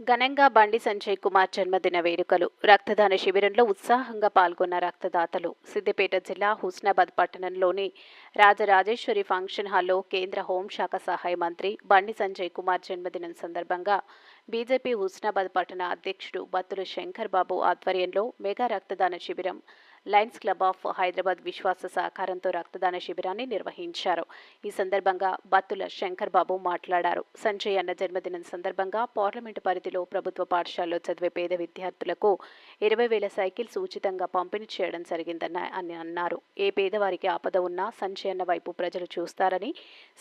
ఘనంగా బండి సంజయ్ కుమార్ జన్మదిన వేడుకలు. రక్తదాన శిబిరంలో ఉత్సాహంగా పాల్గొన్న రక్తదాతలు. సిద్దిపేట జిల్లా హుస్నాబాద్ పట్టణంలోని రాజరాజేశ్వరి ఫంక్షన్ హాల్లో కేంద్ర హోంశాఖ సహాయ మంత్రి బండి సంజయ్ కుమార్ జన్మదినం సందర్భంగా బీజేపీ హుస్నాబాద్ పట్టణ అధ్యక్షుడు బత్తుల శంకర్ బాబు ఆధ్వర్యంలో మెగా రక్తదాన శిబిరం లయన్స్ క్లబ్ ఆఫ్ హైదరాబాద్ విశ్వాస సహకారంతో రక్తదాన శిబిరాన్ని నిర్వహించారు. ఈ సందర్భంగా బత్తుల శంకర్ బాబు మాట్లాడారు. సంజయ్ అన్న జన్మదినం సందర్భంగా పార్లమెంటు పరిధిలో ప్రభుత్వ పాఠశాలలో చదివే పేద విద్యార్థులకు ఇరవై వేల సైకిల్స్ ఉచితంగా పంపిణీ చేయడం జరిగిందని అని అన్నారు. ఏ పేదవారికి ఆపద ఉన్నా సంచయన వైపు ప్రజలు చూస్తారని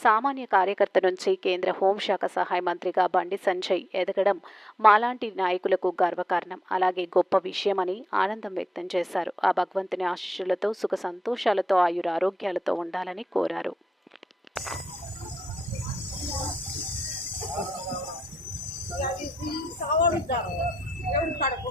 సామాన్య కార్యకర్త నుంచి కేంద్ర హోంశాఖ సహాయ మంత్రిగా బండి సంజయ్ ఎదగడం మాలాంటి నాయకులకు గర్వకారణం. అలాగే గొప్ప విషయమని ఆనందం వ్యక్తం చేశారు. ఆ భగవంతుని ఆశీస్సులతో సుఖ సంతోషాలతో ఆయురారోగ్యాలతో ఉండాలని కోరారు. ఎవరు ಎರಡು ಕಡಕು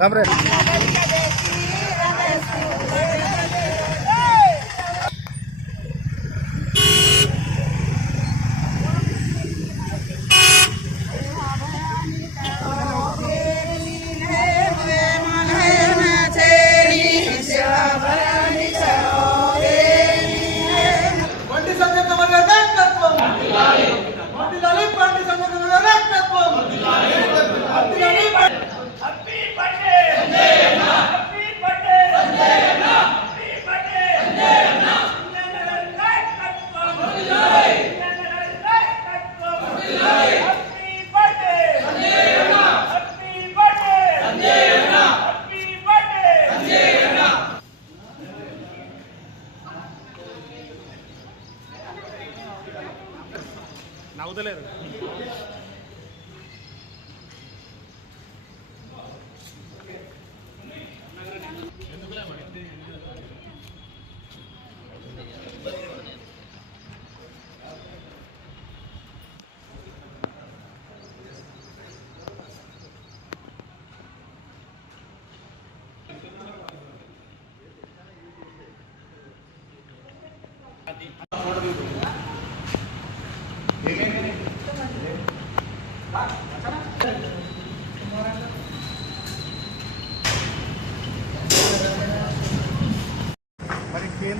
బండి నవ్వుతలేరు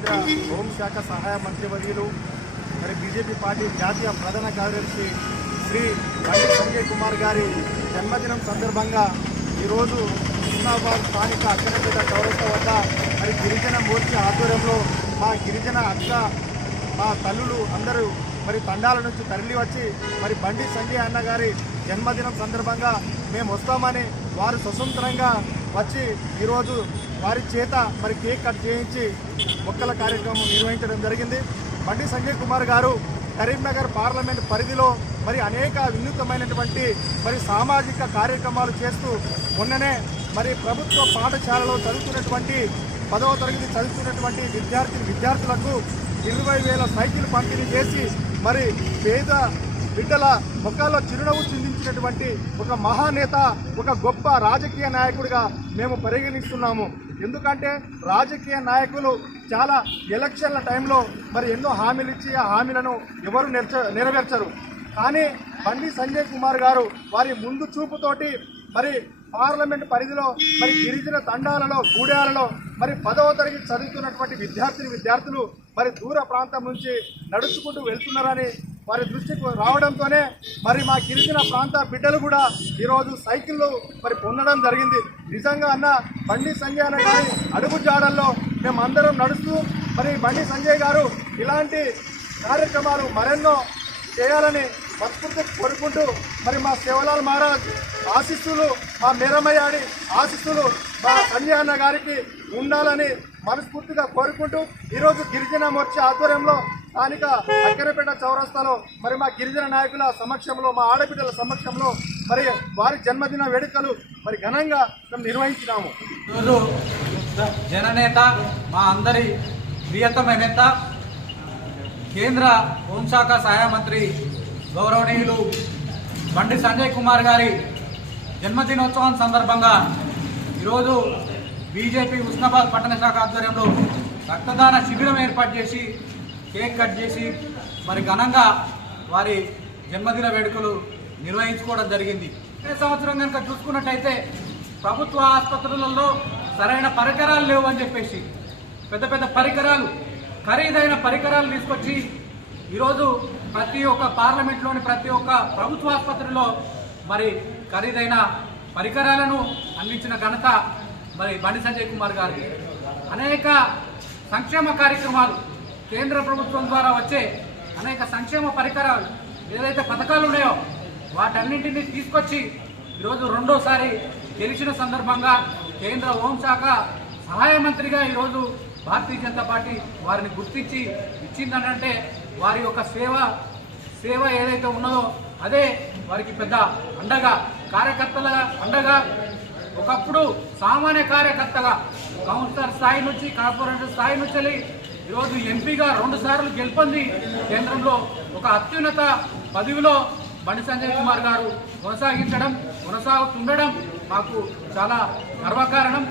కేంద్ర హోంశాఖ సహాయ మంత్రివర్యులు మరి బీజేపీ పార్టీ జాతీయ ప్రధాన కార్యదర్శి శ్రీ బండి సంజయ్ కుమార్ గారి జన్మదినం సందర్భంగా ఈరోజు హుస్నాబాద్ స్థానిక అక్కనపేట చౌరస్త వద్ద మరి గిరిజన మూర్తి ఆధ్వర్యంలో మా గిరిజన అక్క మా తల్లులు అందరూ మరి తండాల నుంచి తరలి వచ్చి మరి బండి సంజయ్ అన్న గారి జన్మదినం సందర్భంగా మేము వస్తామని వారు స్వతంత్రంగా వచ్చి ఈరోజు వారి చేత మరి కేక్ కట్ చేయించి మొక్కల కార్యక్రమం నిర్వహించడం జరిగింది. బండి సంజయ్ కుమార్ గారు కరీంనగర్ పార్లమెంట్ పరిధిలో మరి అనేక వినూతమైనటువంటి మరి సామాజిక కార్యక్రమాలు చేస్తూ మొన్ననే మరి ప్రభుత్వ పాఠశాలలో చదువుతున్నటువంటి పదవ తరగతి చదువుతున్నటువంటి విద్యార్థి విద్యార్థులకు ఇరవై వేల సైకిల్ పంపిణీ చేసి మరి పేద బిడ్డల ముఖాల్లో చిరునవ్వు చిందించినటువంటి ఒక మహానేత ఒక గొప్ప రాజకీయ నాయకుడిగా మేము పరిగణిస్తున్నాము. ఎందుకంటే రాజకీయ నాయకులు చాలా ఎలక్షన్ల టైంలో మరి ఎన్నో హామీలు ఇచ్చి ఆ హామీలను ఎవరు నెరవేర్చరు. కానీ బండి సంజయ్ కుమార్ గారు వారి ముందు చూపుతోటి మరి పార్లమెంట్ పరిధిలో మరి గిరిజన తండాలలో గూడాలలో మరి పదవ తరగతి చదువుతున్నటువంటి విద్యార్థిని విద్యార్థులు మరి దూర ప్రాంతం నుంచి నడుచుకుంటూ వెళ్తున్నారని వారి దృష్టికి రావడంతోనే మరి మా గిరిజన ప్రాంత బిడ్డలు కూడా ఈరోజు సైకిళ్ళు మరి పొందడం జరిగింది. నిజంగా అన్న బండి సంజయ్ అన్న గారి అడుగు జాడల్లో మేము అందరం నడుస్తూ మరి బండి సంజయ్ గారు ఇలాంటి కార్యక్రమాలు మరెన్నో చేయాలని మనస్ఫూర్తి కోరుకుంటూ మరి మా శివలాల్ మహారాజ్ ఆశిస్సులు మా మేరమయ్యాడి ఆశిస్సులు మా సంజయ్ అన్న గారికి ఉండాలని మనస్ఫూర్తిగా కోరుకుంటూ ఈరోజు గిరిజన మోర్చా ఆధ్వర్యంలో స్థానిక అక్కరపేట చౌరస్తాలో మరి మా గిరిజన నాయకుల సమక్షంలో మా ఆడబిడ్డల సమక్షంలో మరి వారి జన్మదిన వేడుకలు మరి ఘనంగా మేము నిర్వహించినాము. ఈరోజు జననేత మా అందరి ప్రియతమ నేత కేంద్ర హోంశాఖ సహాయ మంత్రి గౌరవనీయులు బండి సంజయ్ కుమార్ గారి జన్మదినోత్సవం సందర్భంగా ఈరోజు బీజేపీ ఉస్నాబాద్ పట్టణ శాఖ ఆధ్వర్యంలో రక్తదాన శిబిరం ఏర్పాటు చేసి కేక్ కట్ చేసి మరి ఘనంగా వారి జన్మదిన వేడుకలు నిర్వహించుకోవడం జరిగింది. ఈ సంవత్సరం కనుక చూసుకున్నట్టయితే ప్రభుత్వ ఆసుపత్రులలో సరైన పరికరాలు లేవు అని చెప్పేసి పెద్ద పెద్ద పరికరాలు ఖరీదైన పరికరాలు తీసుకొచ్చి ఈరోజు ప్రతి ఒక్క పార్లమెంట్లోని ప్రతి ఒక్క ప్రభుత్వ ఆసుపత్రిలో మరి ఖరీదైన పరికరాలను అందించిన ఘనత మరి బండి సంజయ్ కుమార్ గారికి అనేక సంక్షేమ కార్యక్రమాలు కేంద్ర ప్రభుత్వం ద్వారా వచ్చే అనేక సంక్షేమ పరికరాలు ఏదైతే పథకాలు ఉన్నాయో వాటన్నింటినీ తీసుకొచ్చి ఈరోజు రెండోసారి గెలిచిన సందర్భంగా కేంద్ర హోంశాఖ సహాయ మంత్రిగా ఈరోజు భారతీయ జనతా పార్టీ వారిని గుర్తించి ఇచ్చిందనంటే వారి యొక్క సేవ సేవ ఏదైతే ఉన్నదో అదే వారికి పెద్ద అండగా కార్యకర్తల అండగా ఒకప్పుడు సామాన్య కార్యకర్తగా కౌన్సిలర్ స్థాయి నుంచి కార్పొరేటర్ స్థాయి నుంచి వెళ్ళి ఈరోజు ఎంపీగా రెండు సార్లు గెలుపొంది కేంద్రంలో ఒక అత్యున్నత పదవిలో బండి సంజయ్ కుమార్ గారు కొనసాగించడం కొనసాగుతుండడం మాకు చాలా గర్వకారణం.